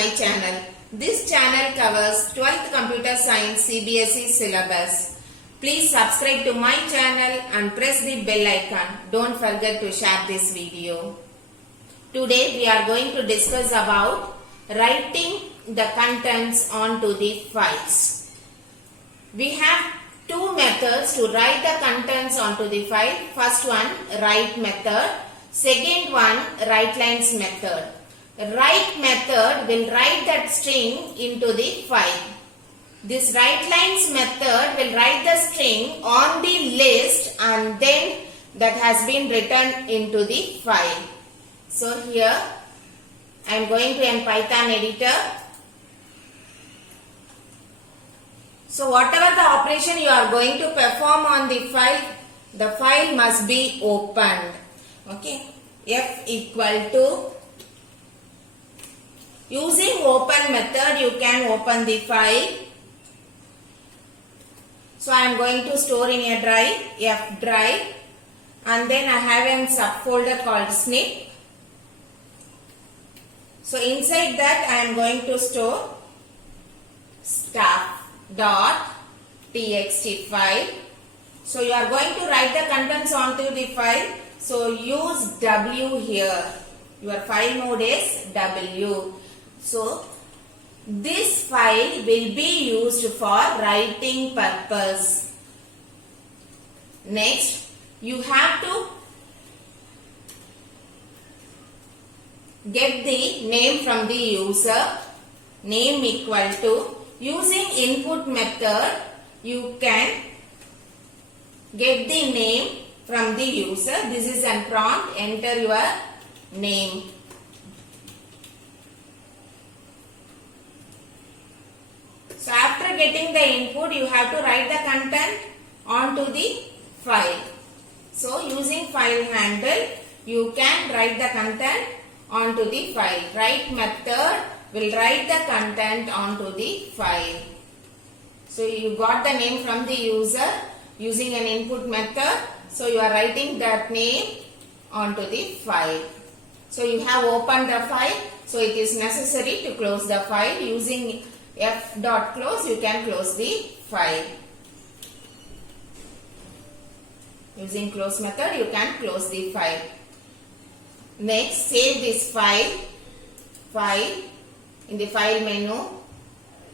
my channel. This channel covers 12th Computer Science CBSE syllabus. Please subscribe to my channel and press the bell icon. Don't forget to share this video. Today we are going to discuss about writing the contents onto the files. We have two methods to write the contents onto the file. First one, write method. Second one, write lines method. Write method will write that string into the file. This write lines method will write the string on the list and then that has been written into the file. So here I am going to an Python editor. So whatever the operation you are going to perform on the file must be opened. Okay. F equal to, using open method you can open the file. So I am going to store in a drive, F drive, and then I have a subfolder called snip. So inside that I am going to store staff.txt file. So you are going to write the contents onto the file. So use W here. Your file mode is W. So this file will be used for writing purpose. Next, you have to get the name from the user. Name equal to, using input method you can get the name from the user. This is a prompt. Enter your name. So after getting the input, you have to write the content onto the file. So using file handle, you can write the content onto the file. Write method will write the content onto the file. So you got the name from the user using an input method. So you are writing that name onto the file. So you have opened the file. So it is necessary to close the file. Using f.close you can close the file. Using close method you can close the file. Next, save this file. File. In the file menu,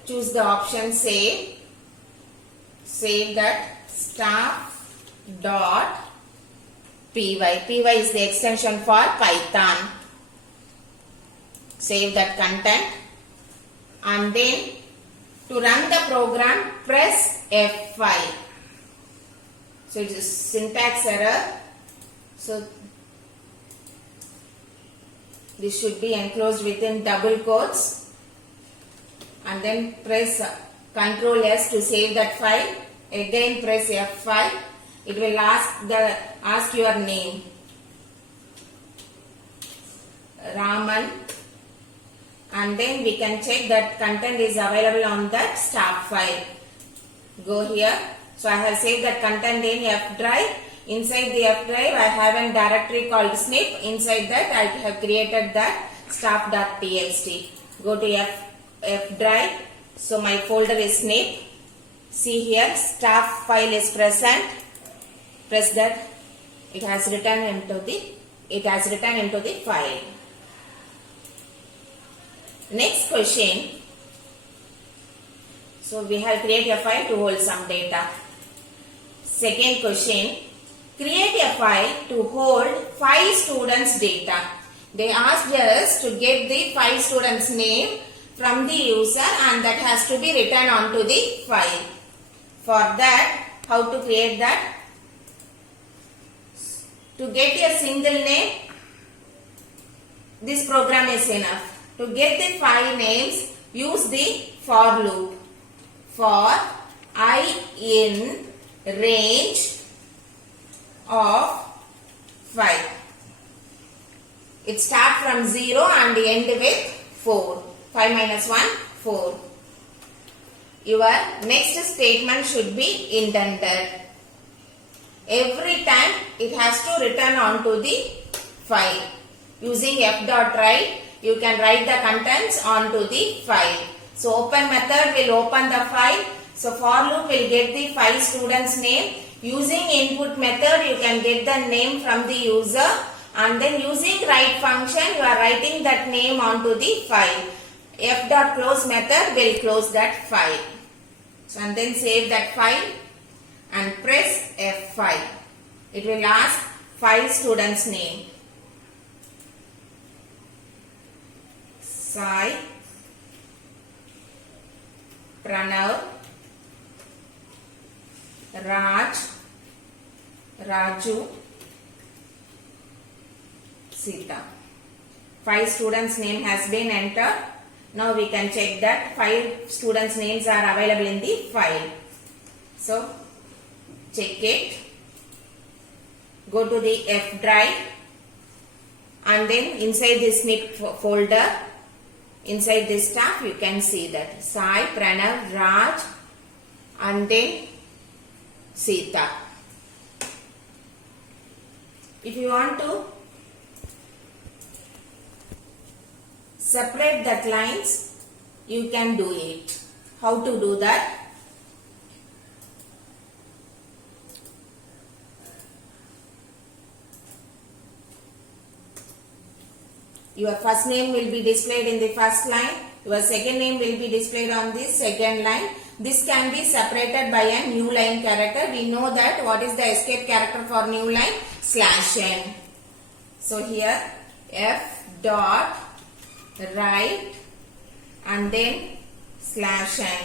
choose the option save. Save that staff.py. Py is the extension for Python. Save that content. And then to run the program, press F5. So it is syntax error. So this should be enclosed within double quotes. And then press Ctrl S to save that file. Again press F5. It will ask your name. Raman. And then we can check that content is available on that staff file. Go here. So I have saved that content in F drive. Inside the F drive I have a directory called snip. Inside that I have created that staff.txt. Go to F drive. So my folder is snip. See here, staff file is present. Press that. It has written into the file. Next question. So we have created a file to hold some data. Second question. Create a file to hold 5 students' data. They asked us to get the 5 students' name from the user and that has to be written onto the file. For that, how to create that? To get a single name, this program is enough. To get the 5 names, use the for loop. For I in range of 5. It starts from 0 and end with 4. 5 minus 1, 4. Your next statement should be indented. Every time it has to return onto the file. Using f.write, you can write the contents onto the file. So open method will open the file. So for loop will get the file student's name. Using input method you can get the name from the user, and then using write function you are writing that name onto the file. F.close method will close that file. So and then save that file and press F5. It will ask file student's name. Sai, Pranav, Raj, Raju, Sita. 5 students' name has been entered. Now we can check that 5 students' names are available in the file. So check it. Go to the F drive and then inside the snip folder, inside this tab you can see that Sai, Pranav, Raj and then Sita. If you want to separate that lines, you can do it. How to do that? Your first name will be displayed in the first line. Your second name will be displayed on the second line. This can be separated by a new line character. We know that what is the escape character for new line? /n. So here F dot write and then /n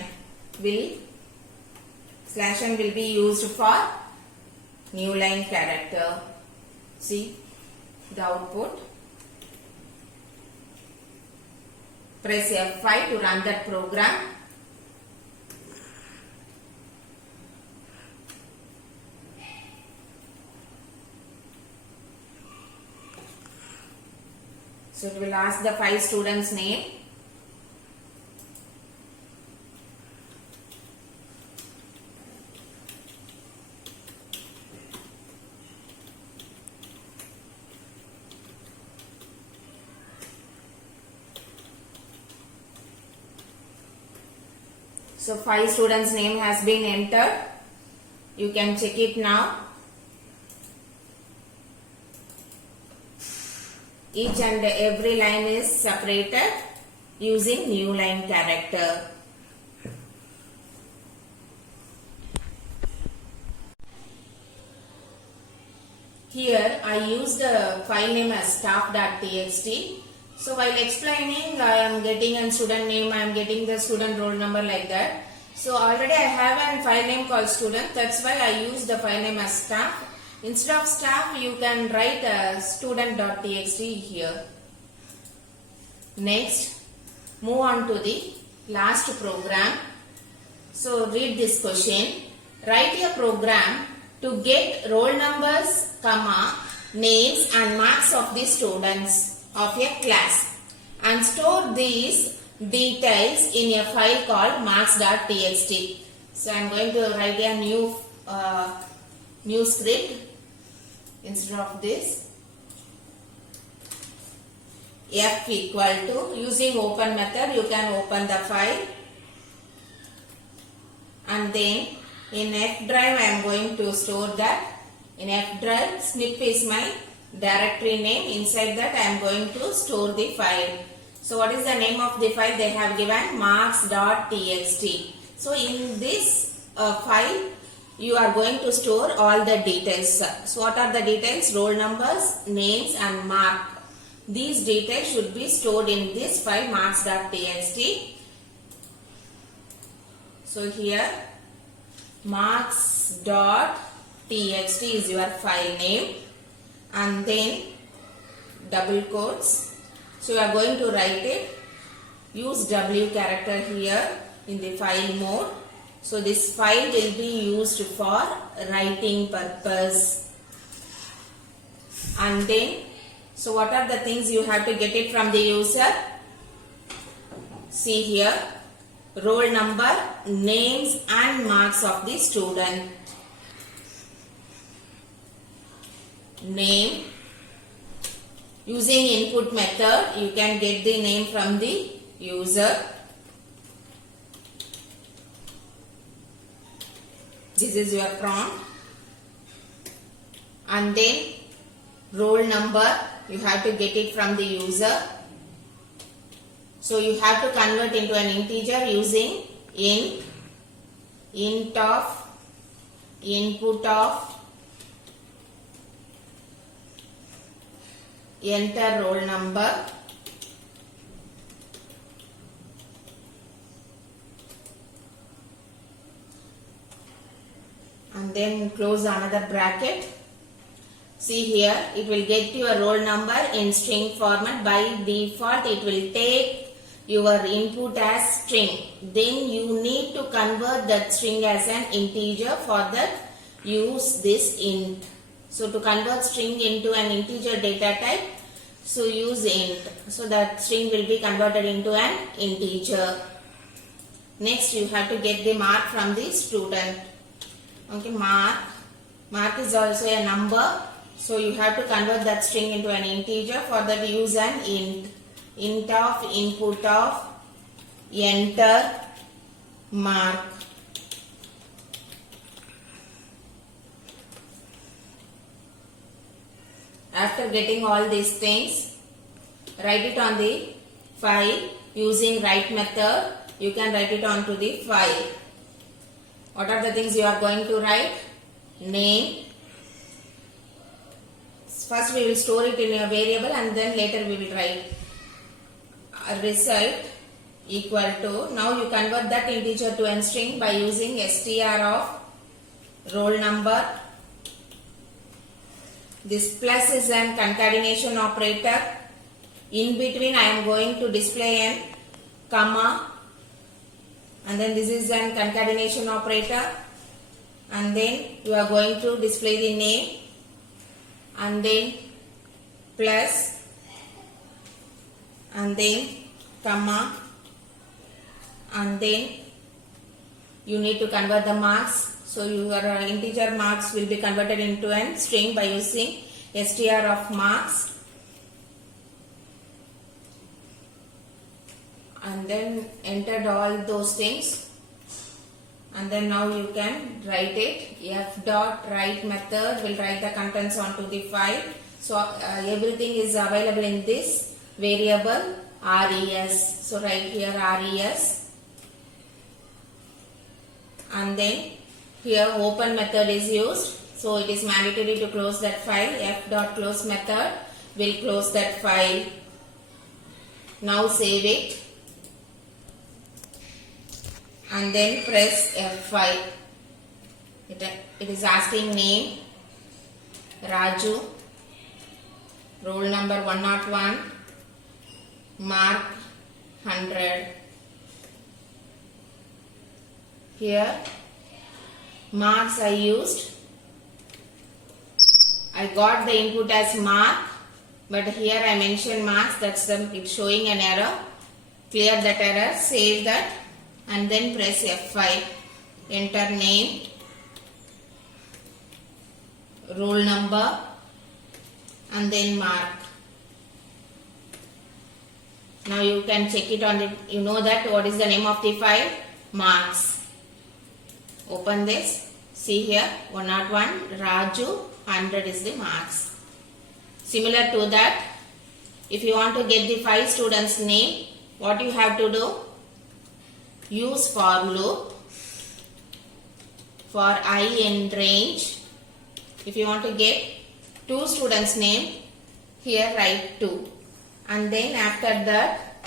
will be used for new line character. See the output. Press F5 to run that program. So it will ask the 5 students' name. So 5 students' name has been entered. You can check it now. Each and every line is separated using new line character. Here I used the file name as staff.txt. So while explaining, I am getting a student name, I am getting the student roll number like that. So already I have a file name called student. That's why I use the file name as staff. Instead of staff, you can write student.txt here. Next, move on to the last program. So read this question. Write a program to get roll numbers, comma, names and marks of the students of a class and store these details in a file called marks.txt. So I am going to write a new script instead of this. F equal to, using open method you can open the file, and then in F drive I am going to store that. In F drive, snip is my directory name. Inside that I am going to store the file. So what is the name of the file? They have given marks.txt. So in this file you are going to store all the details. So what are the details? Roll numbers, names and mark. These details should be stored in this file marks.txt. So here marks.txt is your file name, and then double quotes. So you are going to write it. Use W character here in the file mode. So this file will be used for writing purpose. And then, so what are the things you have to get it from the user? See here, roll number, names and marks of the student. Name, Using input method, you can get the name from the user. This is your prompt. And then roll number, you have to get it from the user. So you have to convert into an integer using int of input of enter roll number and then close another bracket. See here, it will get your roll number in string format. By default, it will take your input as string. Then you need to convert that string as an integer. For that, use this int. So to convert string into an integer data type, so use int. So that string will be converted into an integer. Next, you have to get the mark from the student. Okay, mark is also a number. So you have to convert that string into an integer. For that, use an int of input of enter mark. After getting all these things, write it on the file using write method. You can write it onto the file. What are the things you are going to write? Name. First we will store it in a variable and then later we will write a result equal to. Now you convert that integer to a string by using str of roll number. This plus is an concatenation operator. In between I am going to display an comma and then this is an concatenation operator and then you are going to display the name and then plus and then comma and then you need to convert the marks. So your integer marks will be converted into a string by using str of marks and then entered all those things and then now you can write it. F dot write method will write the contents onto the file. So everything is available in this variable res. So write here res and then here open method is used. So it is mandatory to close that file. F dot close method will close that file. Now save it and then press F5. It is asking name Raju, roll number 101, mark 100. Here marks I used. I got the input as mark, but here I mentioned marks. That's it's showing an error. Clear that error, save that, and then press F5. Enter name, roll number, and then mark. Now you can check it on the. You know that what is the name of the file? Marks. Open this. See here 101 Raju, 100 is the marks. Similar to that, if you want to get the 5 students' name, what you have to do? Use for loop for I in range. If you want to get 2 students' name, here write 2. And then after that,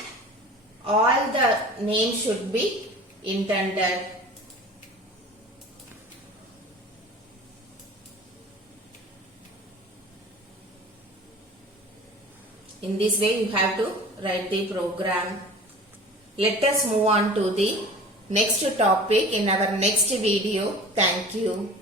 all the names should be intended. In this way you have to write the program. Let us move on to the next topic in our next video. Thank you.